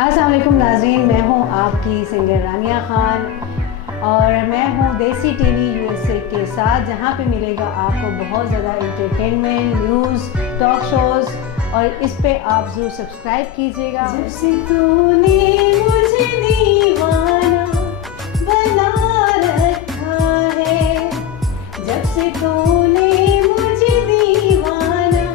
अस्सलाम वालेकुम नाज़रीन, मैं हूँ आपकी सिंगर रानिया खान और मैं हूँ देसी टीवी यूएसए के साथ, जहाँ पे मिलेगा आपको बहुत ज़्यादा एंटरटेनमेंट, न्यूज़, टॉक शोज़ और इस पे आप ज़रूर सब्सक्राइब कीजिएगा। जब से तूने मुझे दीवाना बना रखा है, जब से तूने मुझे दीवाना।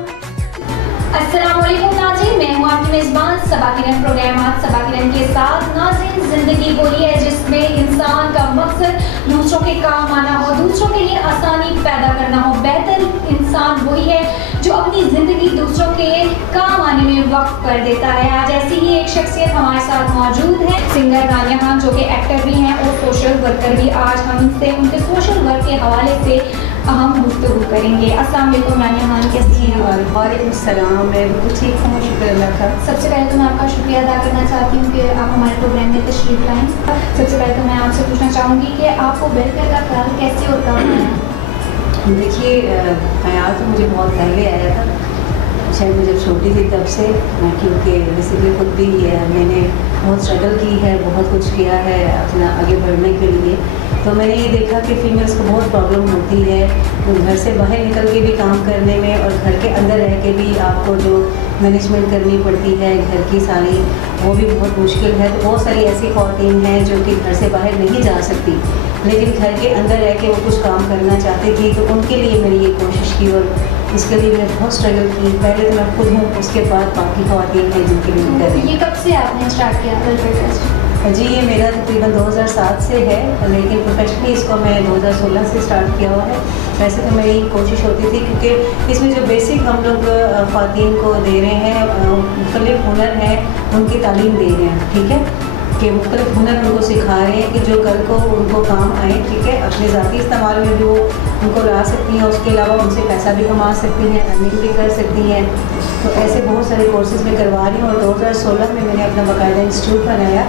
अस्सलाम वालेकुम नाज़रीन, मैं हूँ आपकी मेज़बान सबा किरण। प्रोग्राम आज सबा किरण के साथ। नाज़रीन, ज़िंदगी वही है जिसमें इंसान का मकसद दूसरों के काम आना हो, दूसरों के लिए आसानी पैदा करना हो। बेहतर इंसान वही है जो अपनी ज़िंदगी दूसरों के काम आने में वक्फ कर देता है। आज ऐसी ही एक शख्सियत हमारे साथ मौजूद है, सिंगर रानिया खान, जो कि एक्टर भी हैं और सोशल वर्कर भी। आज हम इनसे उनके सोशल वर्क के हवाले से हम गुफ्तगू करेंगे। अस्सलाम वालेकुम रानिया खान, कैसी हैं? वालेकुम सलाम, मैं बिल्कुल ठीक हूँ, शुक्र अल्लाह का। सबसे पहले तो मैं आपका शुक्रिया अदा करना चाहती हूँ कि आप हमारे प्रोग्राम में तशरीफ़ लाएँ। सबसे पहले तो मैं आपसे पूछना चाहूँगी कि आपको वेलफेयर का ख्याल कैसे होता है? देखिए, ख्याल तो मुझे बहुत पहले आया था, शायद मुझे छोटी थी तब से, क्योंकि बेसिकली खुद भी मैंने बहुत स्ट्रगल की है, बहुत कुछ किया है अपना आगे बढ़ने के लिए। तो मैंने ये देखा कि फीमेल्स को बहुत प्रॉब्लम होती है घर से बाहर निकल के भी काम करने में, और घर के अंदर रह के भी आपको जो मैनेजमेंट करनी पड़ती है घर की सारी, वो भी बहुत मुश्किल है। तो बहुत सारी ऐसी ख़वातीन हैं जो कि घर से बाहर नहीं जा सकती, लेकिन घर के अंदर रह के वो कुछ काम करना चाहती थी। तो उनके लिए मैंने ये कोशिश की और इसके लिए मैंने बहुत स्ट्रगल की। पहले तो मैं खुद हूँ, उसके बाद बाकी ख़वातीन हैं जिनके लिए कर रही। ये कब से आपने स्टार्ट किया वेलफेयर ट्रस्ट? जी, ये मेरा तकरीबन 2007 से है, लेकिन प्रोफेशनली इसको मैं 2016 से स्टार्ट किया हुआ है। वैसे तो मेरी कोशिश होती थी, क्योंकि इसमें जो बेसिक हम लोग ख़वातीन को दे रहे हैं, मुख्तलिफ हुनर हैं, उनकी तालीम दे रहे हैं, ठीक है, कि मुख्तलिफ हुनर उनको सिखा रहे हैं कि जो कल को उनको काम आए, ठीक है, अपने ज़ाती इस्तेमाल में भी वो उनको ला सकती हैं। उसके अलावा उनसे पैसा भी कमा सकती हैं, अर्निंग भी कर सकती हैं। तो ऐसे बहुत सारे कोर्सेज़ मैं करवा रही हूँ और 2016 में मैंने अपना बाकायदा इंस्टीट्यूट बनाया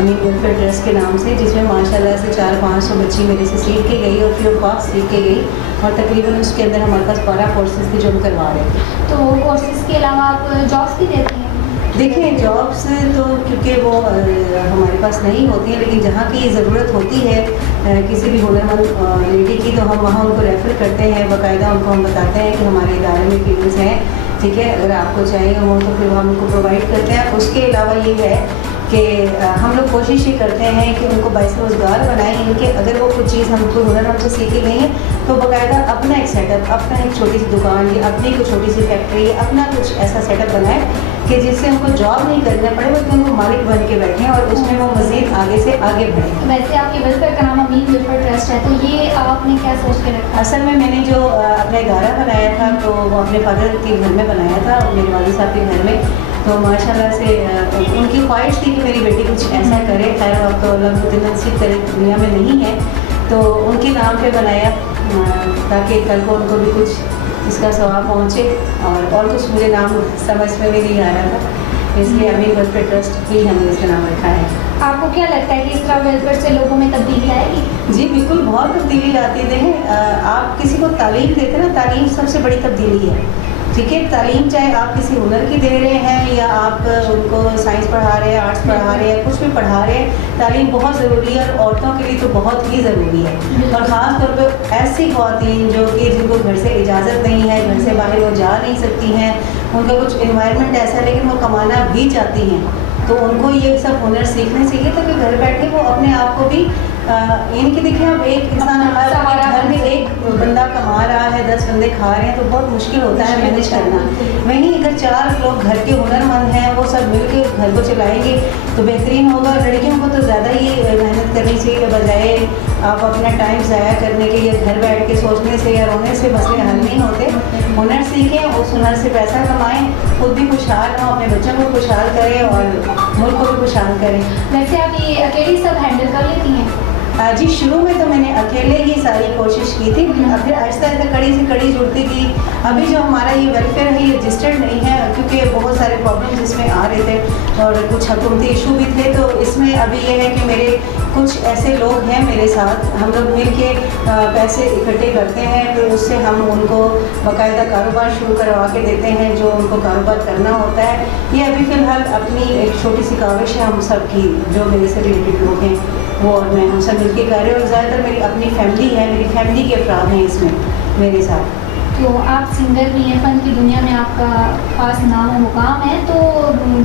अमीन वेलफेयर ट्रस्ट के नाम से, जिसमें माशाल्लाह से 400-500 बच्ची मेरे से सीख के गई और फिर कॉस्ट सीख के गई, और तकरीबन उसके अंदर हमारे पास 12 कोर्सेज़ थे जो हम करवा रहे थे। तो कोर्सेज़ के अलावा आप जॉब्स भी देती हैं? देखिए, जॉब्स तो क्योंकि वो हमारे पास नहीं होती हैं, लेकिन जहाँ की ज़रूरत होती है किसी भी हुनरमंद लेडी की, तो हम वहाँ उनको रेफ़र करते हैं। बाकायदा उनको हम बताते हैं कि हमारे इदारे में फील्ड्स हैं, ठीक है, अगर आपको चाहिए हो तो फिर हम उनको प्रोवाइड करते हैं। उसके अलावा ये है कि हम लोग कोशिश ये करते हैं कि उनको बाइस रोज़गार बनाएं इनके। अगर वो कुछ चीज़ हमको हुनर हमसे सीखी गई है तो बाकायदा अपना एक सेटअप, अपना एक छोटी सी दुकान या अपनी कोई छोटी सी फैक्ट्री या अपना कुछ ऐसा सेटअप बनाए कि जिससे उनको जॉब नहीं करना पड़े, बल्कि उनको मालिक बन के बैठें और उसमें वो मज़ीद आगे से आगे बढ़ें। वैसे आपके वेलफेयर का नाम अमीन वेलफेयर ट्रस्ट है, तो ये आपने क्या सोच के रखा? असल में मैंने जो अपना इदारा बनाया था तो वो अपने फादर के घर में बनाया था, मेरे वालिद साहब के घर में। तो माशाल्लाह से उनकी ख्वाहिश थी कि मेरी बेटी कुछ ऐसा करे। खैर अब तो अल्लाह को दिन नसीब करे, दुनिया में नहीं है, तो उनके नाम पे बनाया ताकि कल को उनको भी कुछ इसका सवाब पहुँचे। और कुछ मुझे नाम समझ में भी नहीं आ रहा था, इसलिए अमीन वेलफेयर ट्रस्ट ही हमने इसका नाम रखा है। आपको क्या लगता है कि इस तरह वेलफेयर से लोगों में तब्दीली आएगी? जी बिल्कुल, बहुत तब्दीली आती है। आप किसी को तालीम देते हैं ना, तालीम सबसे बड़ी तब्दीली है, ठीक है। तालीम चाहे आप किसी हुनर की दे रहे हैं या आप उनको साइंस पढ़ा रहे हैं, आर्ट्स पढ़ा रहे हैं, कुछ भी पढ़ा रहे हैं, तालीम बहुत ज़रूरी है और औरतों के लिए तो बहुत ही ज़रूरी है। और ख़ास तौर पे ऐसी ख़वातीन जो कि जिनको घर से इजाज़त नहीं है, घर से बाहर वो जा नहीं सकती हैं, उनका कुछ इन्वायरमेंट ऐसा है लेकिन वो कमाना भी चाहती हैं, तो उनको ये सब हुनर सीखने चाहिए ताकि घर बैठे वो अपने आप को भी इनकी देखिए, अब एक इंसान हमारे घर में एक बंदा कमा रहा है, 10 बंदे खा रहे हैं, तो बहुत मुश्किल होता है मैनेज करना। वहीं अगर 4 लोग घर के हुनरमंद हैं, वो सब मिल के घर को चलाएंगे तो बेहतरीन होगा। लड़कियों को तो ज़्यादा ही मेहनत करनी चाहिए, बजाय आप अपना टाइम ज़ाया करने के या घर बैठ के सोचने से या रोने से मसले हल नहीं होते। हुनर सीखें, उस हुनर से पैसा कमाएं, खुद भी खुशहाल हों, अपने बच्चों को खुशहाल करें और मुल्क को भी खुशहाल करें। वैसे आप ये अकेली सब हैंडल कर लेती हैं? जी शुरू में तो मैंने अकेले ही सारी कोशिश की थी, फिर आहिस्ता आहिस्ता कड़ी से कड़ी जुड़ती गई। अभी जो हमारा ये वेलफेयर है ये रजिस्टर्ड नहीं है, क्योंकि बहुत सारे प्रॉब्लम्स इसमें आ रहे थे और कुछ हुकूमती इशू भी थे। तो इसमें अभी ये है कि मेरे कुछ ऐसे लोग हैं मेरे साथ, हम लोग मिल के पैसे इकट्ठे करते हैं, फिर उससे हम उनको बाकायदा कारोबार शुरू करवा के देते हैं जो उनको कारोबार करना होता है। ये अभी फ़िलहाल अपनी एक छोटी सी काविश है हम सब की, जो मेरे से रिलेटेड लोग हैं वो और मैं हम सब मिलकर कर रहे हैं। और ज़्यादातर मेरी अपनी फैमिली है, मेरी फैमिली के अफराद हैं इसमें मेरे साथ। तो आप सिंगर भी हैं, फ़न की दुनिया में आपका खास नाम और मुकाम है, तो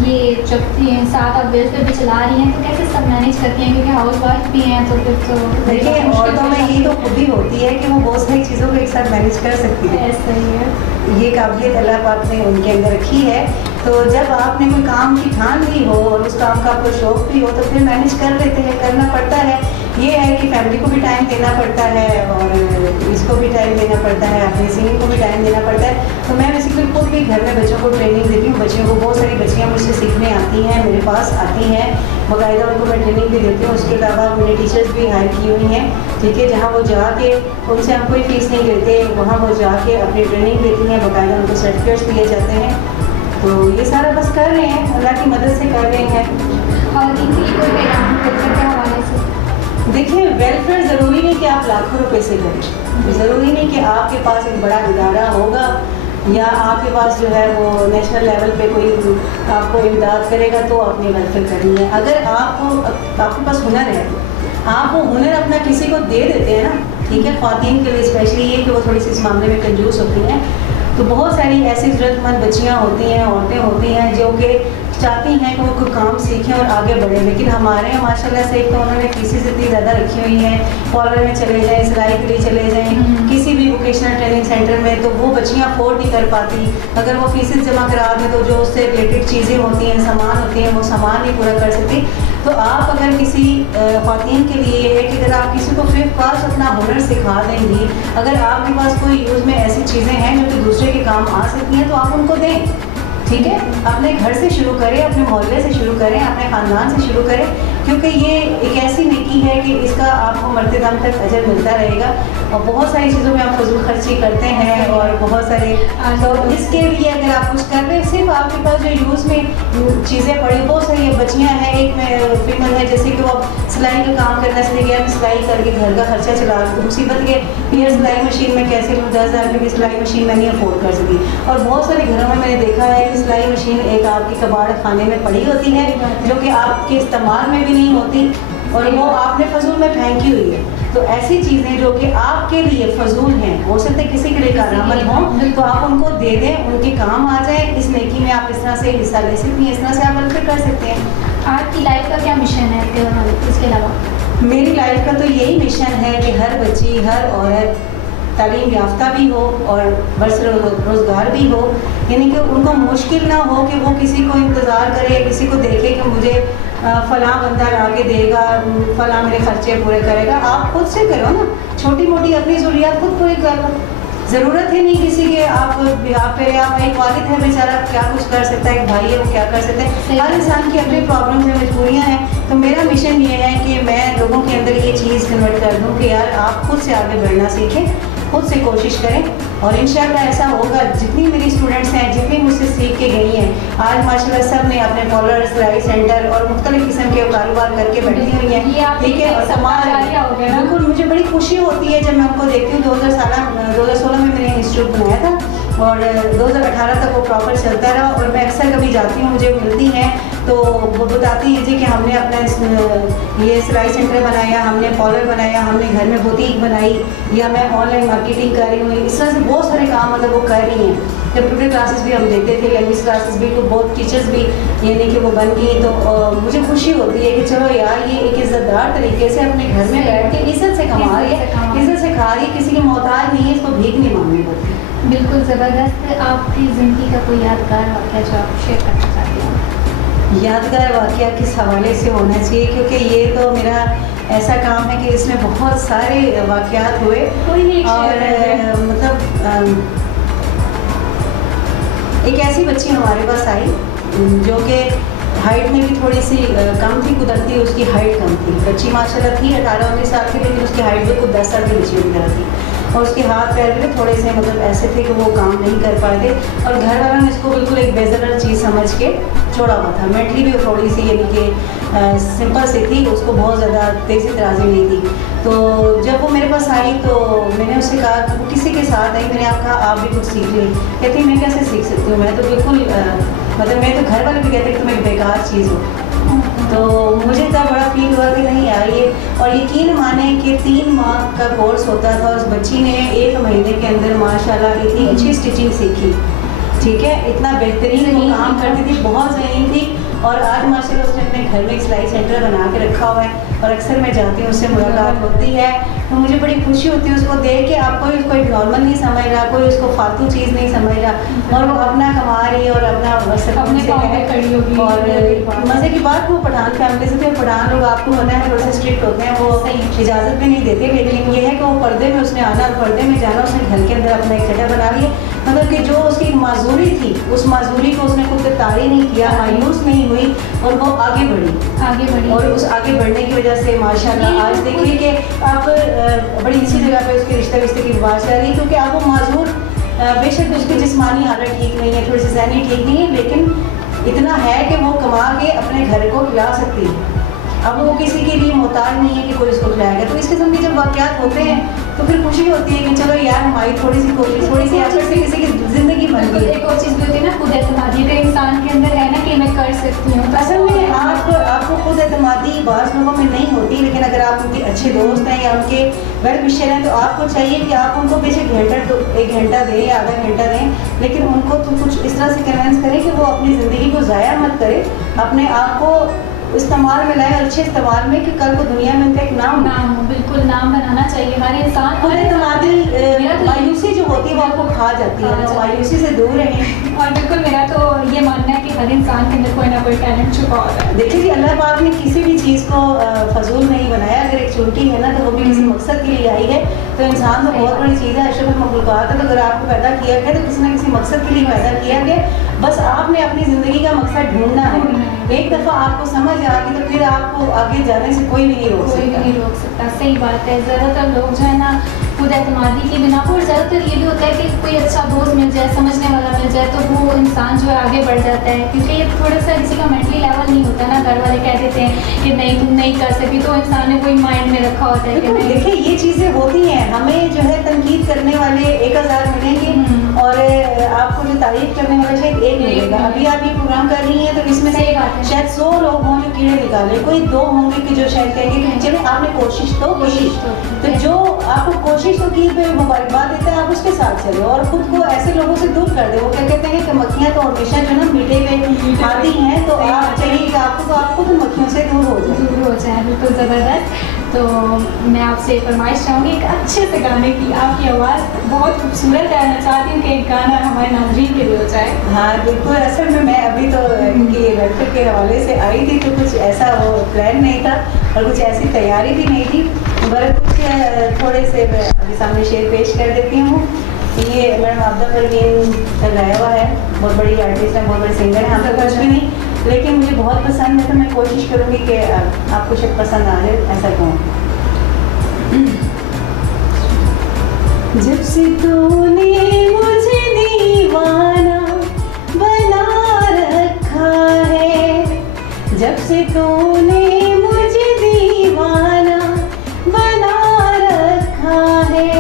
ये जब साथ आप वेलफेयर भी चला रही हैं तो कैसे सब मैनेज करती हैं, क्योंकि हाउस वाइफ भी हैं तो फिर तो देखिए औरतों में ये तो खूबी होती है कि वो बहुत सारी चीज़ों को एक साथ मैनेज कर सकती है। ऐसा ही है, ये काबिलियत अल्लाह पाक ने उनके अंदर रखी है। तो जब आपने कोई काम की ठान ली हो और उस काम का आपको शौक भी हो तो फिर मैनेज कर लेते हैं, करना पड़ता है। ये है कि फैमिली को भी टाइम देना पड़ता है और इसको भी टाइम देना पड़ता है, अपनी सिंगिंग को भी टाइम देना पड़ता है। तो मैं बेसिकली खुद भी घर में बच्चों को ट्रेनिंग देती हूँ। बच्चियों को बहुत सारी बच्चियाँ मुझसे सीखने आती हैं, मेरे पास आती हैं, बाकायदा उनको मैं ट्रेनिंग भी देती हूँ। उसके अलावा मैंने टीचर्स भी हायर की हुई हैं, ठीक है, जहाँ वो जाके उनसे हम कोई फ़ीस नहीं लेते, वहाँ वो जाके अपनी ट्रेनिंग देती हैं, बाकायदा उनको सर्टिफिकेट्स दिए जाते हैं। तो ये सारा बस कर रहे हैं, अल्लाह की मदद से कर रहे हैं। और इनकी कोई पैगाम वेलफेयर के हवाले से? देखिए वेलफेयर ज़रूरी नहीं कि आप लाखों रुपए से करें, ज़रूरी नहीं कि आपके पास एक बड़ा इदारा होगा या आपके पास जो है वो नेशनल लेवल पे कोई आपको इमदाद करेगा तो आपने वेलफेयर करनी है। अगर आपके पास हुनर है, आप वो हुनर अपना किसी को दे देते हैं ना, ठीक है, ख़वातीन के लिए स्पेशली ये कि वो थोड़ी सी इस मामले में कंजूस होती हैं। तो बहुत सारी ऐसी ज़रूरतमंद बच्चियाँ होती हैं, औरतें होती हैं जो कि चाहती हैं कि वो कोई काम सीखें और आगे बढ़ें, लेकिन हमारे यहाँ माशाल्लाह से एक तो उन्होंने फीसेस इतनी ज़्यादा रखी हुई हैं, पार्लर में चले जाएँ, सिलाई के लिए चले जाएँ, किसी भी वोकेशनल ट्रेनिंग सेंटर में, तो वो बच्चियाँ अफोर्ड नहीं कर पाती। अगर वो फीसेस जमा करा दें तो जो उससे रिलेटेड चीज़ें होती हैं, सामान होती हैं, वो सामान नहीं पूरा कर सकती। तो आप अगर किसी ख़वातीन के लिए ये है कि अगर आप किसी को फ्री ऑफ कॉस्ट अपना हुनर सिखा देंगी, अगर आपके पास कोई यूज़ में ऐसी चीज़ें हैं जो कि दूसरे के काम आ सकती हैं तो आप उनको दें, ठीक है। अपने घर से शुरू करें, अपने मोहल्ले से शुरू करें, अपने ख़ानदान से शुरू करें, क्योंकि ये एक ऐसी नेकी है कि इसका आपको मरते दम तक अजर मिलता रहेगा। और बहुत सारी चीज़ों में आप फजूल खर्ची करते हैं और बहुत सारे, तो इसके लिए अगर आप कुछ कर रहे हैं, सिर्फ आपके पास जो यूज़ में चीज़ें पड़ी, बहुत सारी बच्चियाँ हैं, एक में फीमेल है जैसे कि वो सिलाई का काम करना सीख गया, सिलाई करके घर का खर्चा चला, तो मुसीबत के ये सिलाई मशीन में कैसे 10,000 रुपये की सिलाई मशीन मैं नहीं अफोर्ड कर सकी। और बहुत सारे घरों में मैंने देखा है कि सिलाई मशीन एक आपकी कबाड़ खाने में पड़ी होती है जो कि आपके इस्तेमाल में भी नहीं होती और वो आपने फजूल में फेंकी हुई है। तो ऐसी चीज़ें जो कि आपके लिए फजूल हैं, हो सकता है किसी के लिए कारआमद हों, तो आप उनको दे दें, उनके काम आ जाए। इस नेकी में आप इस तरह से हिस्सा ले सकती हैं, इस तरह से आप वेलफेयर कर सकते हैं। आपकी लाइफ का क्या मिशन है इसके अलावा? मेरी लाइफ का तो यही मिशन है कि हर बच्ची, हर औरत तालीम याफ्ता भी हो और बरसर रोज़गार भी हो, यानी कि उनको मुश्किल ना हो कि वो किसी को इंतज़ार करे या किसी को देखे कि मुझे फ़लाँ बंदा ला के देगा, फ़लाँ मेरे खर्चे पूरे करेगा। आप खुद से करो ना, छोटी मोटी अपनी ज़रूरियात खुद पूरी कर लो। ज़रूरत ही नहीं किसी के आप यहाँ पे, आप एक वालिद है बेचारा क्या कुछ कर सकता है, एक भाई है वो क्या कर सकता है। हर इंसान की अपनी प्रॉब्लम्स हैं, मजबूरियाँ हैं। तो मेरा मिशन ये है कि मैं लोगों के अंदर ये चीज़ कन्वर्ट कर दूँ कि यार आप खुद से आगे बढ़ना सीखें, खुद से कोशिश करें और इंशाल्लाह ऐसा होगा। जितनी मेरी स्टूडेंट्स हैं, जितनी मुझसे सीख के गई हैं, आज माशाल्लाह सब ने अपने पार्लर, सिलाई सेंटर और मुख्तलिफ किस्म के कारोबार करके बैठी हुई हैं, ठीक है। और समाज बिल्कुल, मुझे बड़ी खुशी होती है जब मैं उनको देखती हूँ। 2016 में मैंने इंस्टीट्यूट बनाया था और 2018 तक वो प्रॉपर चलता रहा। और मैं अक्सर कभी जाती हूँ, मुझे मिलती हैं तो वो बताती हैं जी कि हमने अपना ये सिलाई सेंटर बनाया, हमने पार्लर बनाया, हमने घर में बुटीक बनाई, या मैं ऑनलाइन मार्केटिंग कर रही हूँ। इस तरह से बहुत सारे काम मतलब वो कर रही हैं। कंप्यूटर क्लासेस भी हम देते थे, लैंग्वेज क्लासेस भी, तो बहुत टीचर्स भी यानी कि वो बन गई। तो मुझे खुशी होती है कि चलो यार ये एक इज़्ज़तदार तरीके से अपने घर में बैठ के इज़्ज़त से कमा रही है, इज़्ज़त से खा रही है, किसी की मोहताज नहीं है, इसको भीख नहीं मांगनी पड़ती। बिल्कुल ज़बरदस्त। आपकी ज़िंदगी का कोई यादगार वाक़या जो आप शेयर करना चाहते हैं? यादगार वाक़या किस हवाले से होना चाहिए, क्योंकि ये तो मेरा ऐसा काम है कि इसमें बहुत सारे वाक़यात हुए। और मतलब एक ऐसी बच्ची हमारे पास आई जो कि हाइट में भी थोड़ी सी कम थी, कुदरती उसकी हाइट कम थी। बच्ची माशाल्लाह थी 18-19 साल की, लेकिन उसकी हाइट भी कुछ 10 साल के नीचे की तरह थी, और उसके हाथ पैर भी थोड़े से मतलब ऐसे थे कि वो काम नहीं कर पाए थे, और घर वालों ने इसको बिल्कुल एक बेजर चीज़ समझ के छोड़ा हुआ था। मेंटली भी वो थोड़ी सी यानी कि सिंपल सी थी, उसको बहुत ज़्यादा तेज़ी तराजी नहीं थी। तो जब वो मेरे पास आई तो मैंने उससे कहा कि वो किसी के साथ आई, मैंने आप कहा आप भी कुछ सीख लें। कहती मैं कैसे सीख सकती हूँ, मैं तो बिल्कुल मतलब मैं तो घर वाले भी कहते कि तुम एक बेकार चीज़ हो। तो मुझे तब बड़ा फील हुआ कि नहीं यार ये, और यकीन माने कि 3 माह का कोर्स होता था, उस बच्ची ने 1 महीने के अंदर माशाल्लाह इतनी अच्छी स्टिचिंग सीखी, ठीक है, इतना बेहतरीन वो काम करती थी, बहुत ज़हीन थी। और आज माशाल्लाह उसने अपने घर में एक सिलाई सेंटर बना के रखा हुआ है, और अक्सर मैं जाती हूँ, उससे मुलाकात होती है, तो मुझे बड़ी खुशी होती है उसको देख के। आप कोई उसको एक नॉर्मल नहीं समझ रहा, कोई उसको फालतू चीज़ नहीं समझ रहा, और वो अपना कमा रही है और अपना अपने पाँव पे खड़ी होगी। और मज़े की बात, वो पठान फैमिली से थे, पठान लोग आपको पता है थोड़े से स्ट्रिक्ट होते हैं, वो इजाज़त भी नहीं देते, लेकिन ये है कि वो पर्दे में उसने आना और पर्दे में जाना, उसने घर के अंदर अपना एक जगह बना लिया। मतलब कि जो उसकी माजूरी थी, उस माजूरी को उसने खुद तारी नहीं किया, मायूस नहीं हुई, और वो आगे बढ़ी, और उस आगे बढ़ने की वजह से माशाल्लाह आज देखिए कि अब बड़ी इसी जगह पे उसके रिश्ते की बात चल रही, क्योंकि अब वो माजूर बेशक उसकी जिस्मानी हालत ठीक नहीं है, थोड़ी सी ज़हनी ठीक नहीं है, लेकिन इतना है कि वो कमा के अपने घर को खिला सकती है। अब वो किसी के लिए मोहताज नहीं है कि कोई इसको खिलाएगा। तो इस किस्म के जब वाक़यात होते हैं तो फिर खुशी होती है कि चलो यार हमारी थोड़ी सी कोशिश, थोड़ी सी एफर्ट से किसी की ज़िंदगी बन गई। एक और चीज़ भी होती है ना, खुद एतमादी का इंसान के अंदर है ना कि मैं कर सकती हूँ। असल में आपको खुद एतमादी बाज़ लोगों में नहीं होती, लेकिन अगर आप उनके अच्छे दोस्त हैं या उनके वेल विशर हैं तो आपको चाहिए कि आप उनको बेशक 1 घंटा दें या आधा घंटा दें, लेकिन उनको तो कुछ इस तरह से कन्विंस करें कि वो अपनी ज़िंदगी को ज़ाया मत करें, अपने आप को इस्तेमाल में लाए, अच्छे इस्तेमाल में, कि कल को दुनिया में उनका एक नाम हो। बिल्कुल नाम बनाना चाहिए हर इंसान। और एतमादी मायूसी जो होती है वो आपको खा जाती है, तो मायूसी से दूर रहें। और बिल्कुल मेरा तो ये मानना है कि हर इंसान के अंदर कोई ना कोई टैलेंट छुपा होता है। देखिए जी, अल्लाह पाक ने किसी भी चीज़ को फजूल नहीं बनाया। अगर एक चुनटी है ना तो वो भी किसी मकसद के लिए आई है, तो इंसान तो बहुत बड़ी चीज़ है, अशरफुल मखलूक़ात है। तो अगर आपको पैदा किया गया तो किसी न किसी मकसद के लिए पैदा किया गया, बस आपने अपनी ज़िंदगी का मकसद ढूंढना है। एक दफ़ा आपको समझ आ गई तो फिर आपको आगे जाने से कोई भी नहीं रोक सकता। सही बात है। ज़्यादातर लोग जो है ना खुद एतमादी की बिना पर, ज़्यादातर ये भी होता है कि कोई अच्छा दोस्त मिल जाए, समझने वाला मिल जाए, तो वो इंसान जो है आगे बढ़ जाता है, क्योंकि ये थोड़ा सा किसी का मेंटली लेवल नहीं होता ना। घर वाले कह देते हैं कि नहीं तुम नहीं कर सकी, तो इंसान ने कोई माइंड में रखा होता है कि देखिए ये चीज़ें होती हैं, हमें जो है तनकीद करने वाले 1000 मिलेंगे और आपको जो तारीफ करने वाला शायद 1 मिलेगा। अभी आप ये प्रोग्राम कर रही हैं तो इसमें से शायद 100 लोग हों जो कीड़े निकाले, कोई 2 होंगे कि जो शायद कहेंगे कि चलो आपने कोशिश तो की। तो जो आपको कोशिश तो की पे मुबारकबाद देता है, आप उसके साथ चले और खुद को ऐसे लोगों से दूर कर दे। वो क्या कहते हैं कि मक्खियाँ तो हमेशा जो ना मीठे पे आती हैं, तो आप चाहिए कि आपको तो मक्खियों से दूर हो जाए। बिल्कुल ज़बरदस्त। तो मैं आपसे फरमाइश चाहूँगी एक अच्छे से गाने की, आपकी आवाज़ बहुत खूबसूरत है, मैं चाहती हूँ कि एक गाना हमारे नाज़रीन के लिए हो जाए। हाँ बिल्कुल, असल में मैं अभी तो क्योंकि लड़के के हवाले से आई थी तो कुछ ऐसा वो प्लान नहीं था और कुछ ऐसी तैयारी भी नहीं थी, मगर कुछ थोड़े से मैं अभी सामने शेर पेश कर देती हूँ। ये मैडम आबदा परवीन का गाया हुआ है, बहुत बड़ी आर्टिस्ट है, बहुत बड़ी सिंगर है, हम तो कुछ भी नहीं, लेकिन मुझे बहुत पसंद है तो मैं कोशिश करूँगी कि आपको शायद पसंद आ जाए, ऐसा कहूँ। जब से तूने मुझे दीवाना बना रखा है, जब से तूने मुझे दीवाना बना रखा है,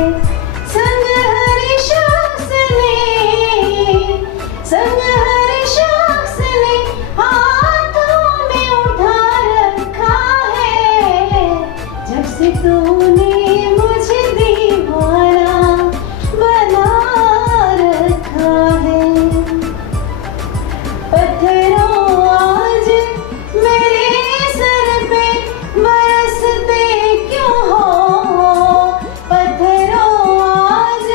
संग हर शख्स ने हाथों में उठा रखा है, जब से तूने मुझे दीवाना बना रखा है। पत्थरों आज मेरे सर पे बरसते क्यों हो, पत्थरों आज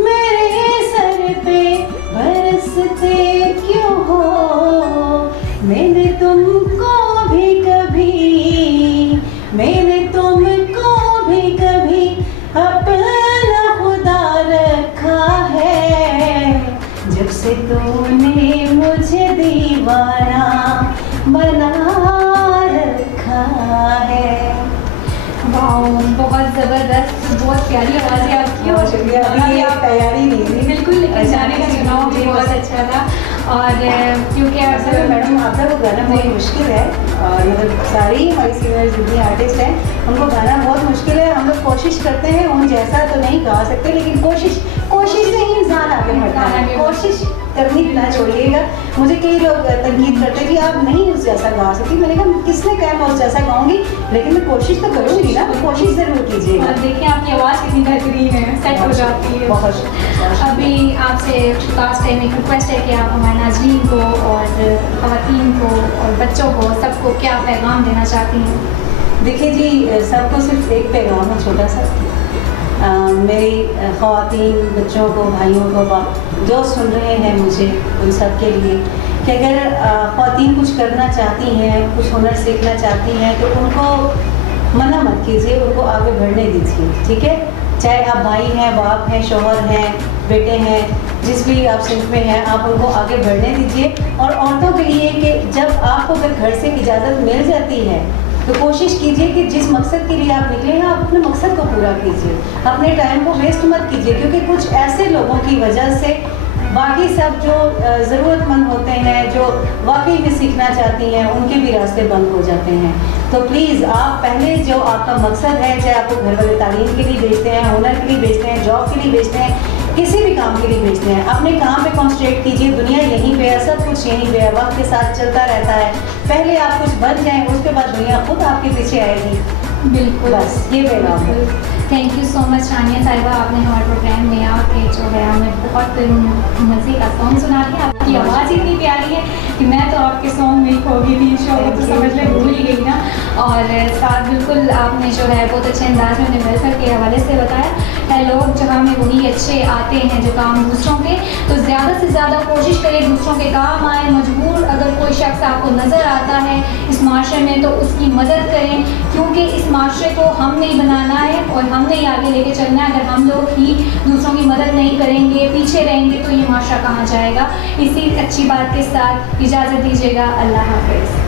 मेरे सर पे बरसते क्यों हो, मैंने तुमको भी कभी अपना खुदा रखा है, जब से तूने मुझे दीवाना बना रखा है। वाओ, बहुत ज़बरदस्त, बहुत प्यारी आवाज़ है आपकी। और शुक्रिया, अभी ये तैयारी नहीं थी बिल्कुल, लेकिन गाने का चुनाव भी बहुत अच्छा था। और क्योंकि आप मैडम आपका वो गाना बहुत मुश्किल है, और मतलब सारी हमारी सिंगर्स जितनी आर्टिस्ट हैं उनको गाना बहुत मुश्किल है। हम लोग कोशिश करते हैं, उन जैसा तो नहीं गा सकते, लेकिन कोशिश से ही इंसान आगे बढ़ता है। कोशिश करनी ना छोड़िएगा। मुझे कई लोग तनकीद करते हैं कि आप नहीं उस जैसा गा सकती। मैंने कहा किसने कहा मैं उस जैसा गाऊंगी, लेकिन मैं कोशिश तो करूँगी ना, कोशिश ज़रूर कीजिएगा। और देखिए आपकी आवाज़ कितनी बेहतरीन है, सेट हो जाती है। बहुत शुक्रिया। अभी आपसे लास्ट टाइम एक रिक्वेस्ट है कि आप हमारे नाज़रीन को और ख़वातीन को और बच्चों को सबको क्या पैगाम देना चाहती हैं? देखिए जी, सबको सिर्फ एक पैगाम है छोटा सा। मेरी ख़वातीन, बच्चों को, भाइयों को, जो सुन रहे हैं मुझे, उन सब के लिए कि अगर ख़वातीन कुछ करना चाहती हैं, कुछ हुनर सीखना चाहती हैं, तो उनको मना मत कीजिए, उनको आगे बढ़ने दीजिए। ठीक है, चाहे आप भाई हैं, बाप हैं, शौहर हैं, बेटे हैं, जिस भी आप सिंफ में हैं, आप उनको आगे बढ़ने दीजिए। और औरतों के लिए कि जब आपको अगर घर से इजाज़त मिल जाती है तो कोशिश कीजिए कि जिस मकसद के लिए आप निकले हैं, आप अपने मकसद को पूरा कीजिए। अपने टाइम को वेस्ट मत कीजिए, क्योंकि कुछ ऐसे लोगों की वजह से बाकी सब जो ज़रूरतमंद होते हैं, जो वाकई में सीखना चाहती हैं, उनके भी रास्ते बंद हो जाते हैं। तो प्लीज़ आप पहले जो आपका मकसद है, चाहे आपको घर वाले तालीम के लिए भेजते हैं, हुनर के लिए भेजते हैं, जॉब के लिए भेजते हैं, किसी भी काम के लिए भेजते हैं, अपने काम पे कॉन्सेंट्रेट कीजिए। दुनिया यहीं पे है, सब कुछ यहीं पे है, वक्त के साथ चलता रहता है। पहले आप कुछ बन जाएं, उसके बाद दुनिया खुद आपके पीछे आएगी। बिल्कुल, बस ये पैगाम है। Thank you so much Shania साहिबा, आपने हमारे प्रोग्राम में आके जो है हमें बहुत मज़े का सॉन्ग सुना दिया। आपकी आवाज़ इतनी प्यारी है कि मैं तो आपके सॉन्ग में ही खो गई थी, शो को तो समझ ले भूल ही गई ना। और साथ बिल्कुल आपने जो है बहुत अच्छे अंदाज में अपने वेलफेयर के हवाले से बताया है। लोग जहाँ में वही अच्छे आते हैं जो काम दूसरों के, तो ज़्यादा से ज़्यादा कोशिश करें दूसरों के काम आए। मजबूर अगर कोई शख्स आपको नज़र आता है इस माशरे में, तो उसकी मदद करें, क्योंकि इस माशरे को हमने ही बनाना है और हमने ही आगे लेके चलना है। अगर हम लोग ही दूसरों की मदद नहीं करेंगे, पीछे रहेंगे, तो ये माशरा कहाँ जाएगा। इसी अच्छी बात के साथ इजाज़त दीजिएगा। अल्लाह हाफ़िज़।